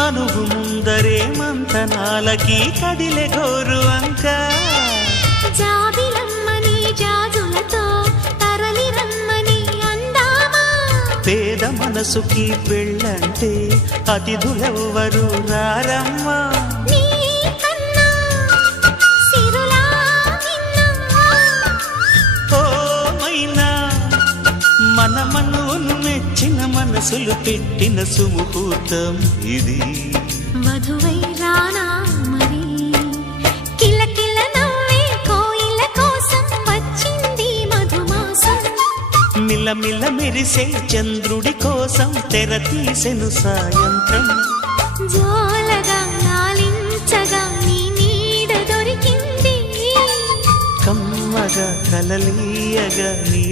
మనువు ముందరే మంతనాలకి కదిలే గోరు అంక జాబిలమ్మని జాజులతో తరలి రమ్మని అందామా పేద మనసుకి పెళ్ళంటే అతిథులెవ్వరు రారమ్మా మన మనువును మెచ్చిన మనసులు పెట్టిన సుముహూర్తం ఇది వధువై రానా మరి కిలకిల నవ్వే కోయిల కోసం వచ్చింది మధుమాసం మిలమిల మెరిసే చంద్రుడి కోసం తెర తీసెను సాయంత్రం జోలగా లాలించగా నీ నీడ దొరికింది కమ్మగా కలలీయగా నీ